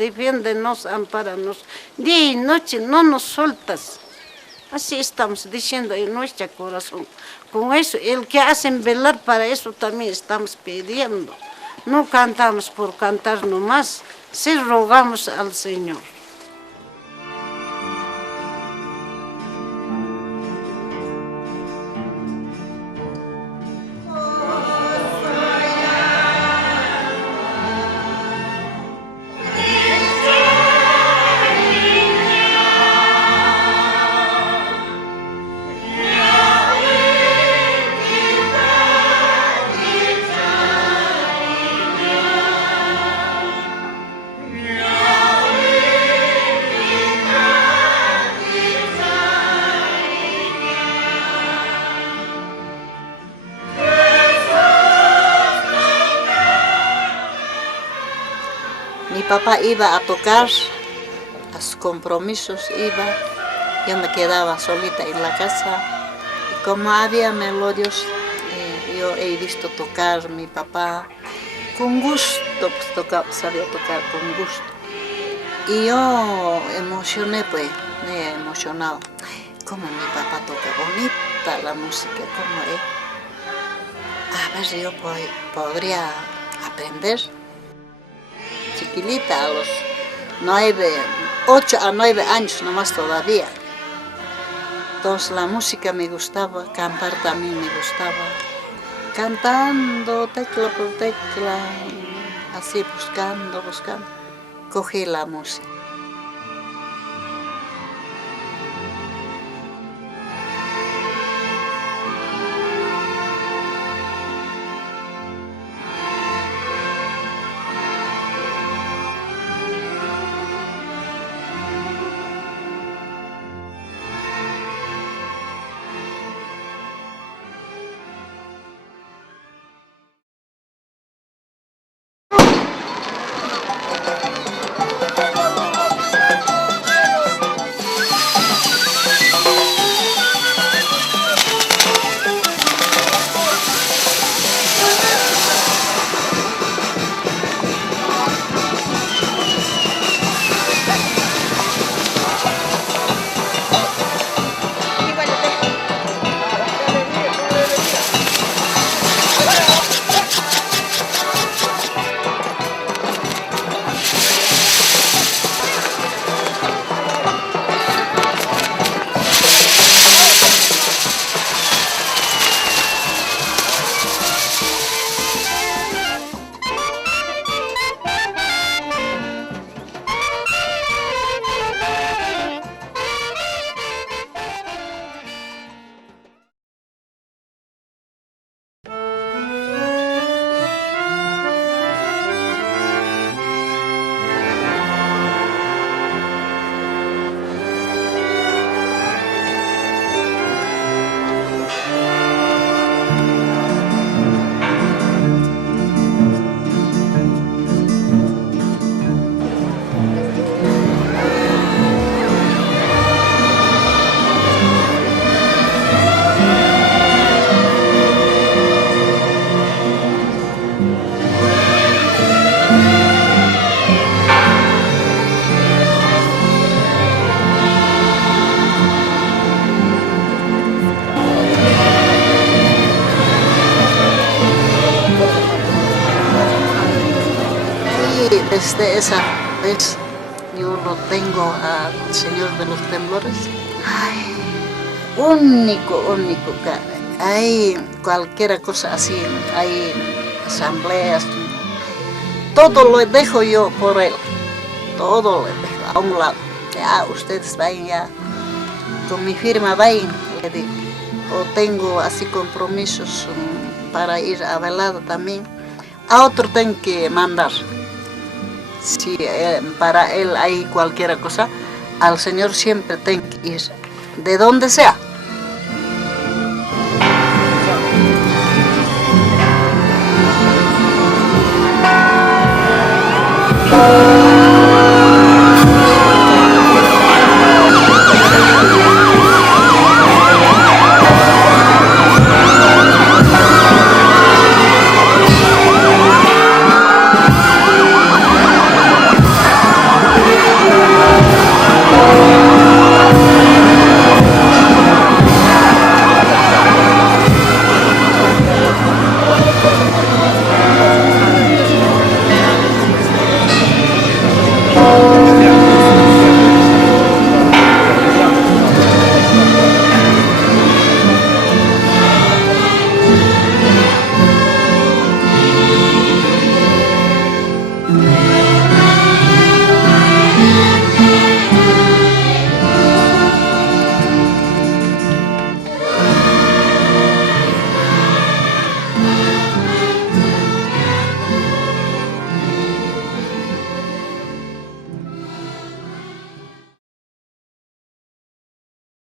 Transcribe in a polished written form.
defiéndenos, ampáranos. Día y noche no nos sueltas. Así estamos diciendo en nuestro corazón. Con eso, el que hacen velar para eso también estamos pidiendo. No cantamos por cantar nomás, sí rogamos al Señor. Mi papá iba a tocar, a sus compromisos iba, yo me quedaba solita en la casa. Y como había melodios, yo he visto tocar mi papá con gusto, pues sabía tocar con gusto. Y yo emocioné, pues, me he emocionado. Como mi papá toca bonita la música, como es. A ver si yo podría aprender. Chiquilita, a los 8 a 9 años nomás todavía. Entonces la música me gustaba, cantar también me gustaba. Cantando tecla por tecla, así buscando, cogí la música. Desde esa vez yo lo tengo al Señor de los Temblores. Ay, único. Hay cualquier cosa así, hay asambleas. Todo lo dejo yo por él. Todo lo dejo a un lado. Ya, ustedes vayan ya. Con mi firma vayan, le digo. O tengo así compromisos para ir a velada también. A otro tengo que mandar. Si para él hay cualquier cosa, al Señor siempre tengo que ir, de donde sea.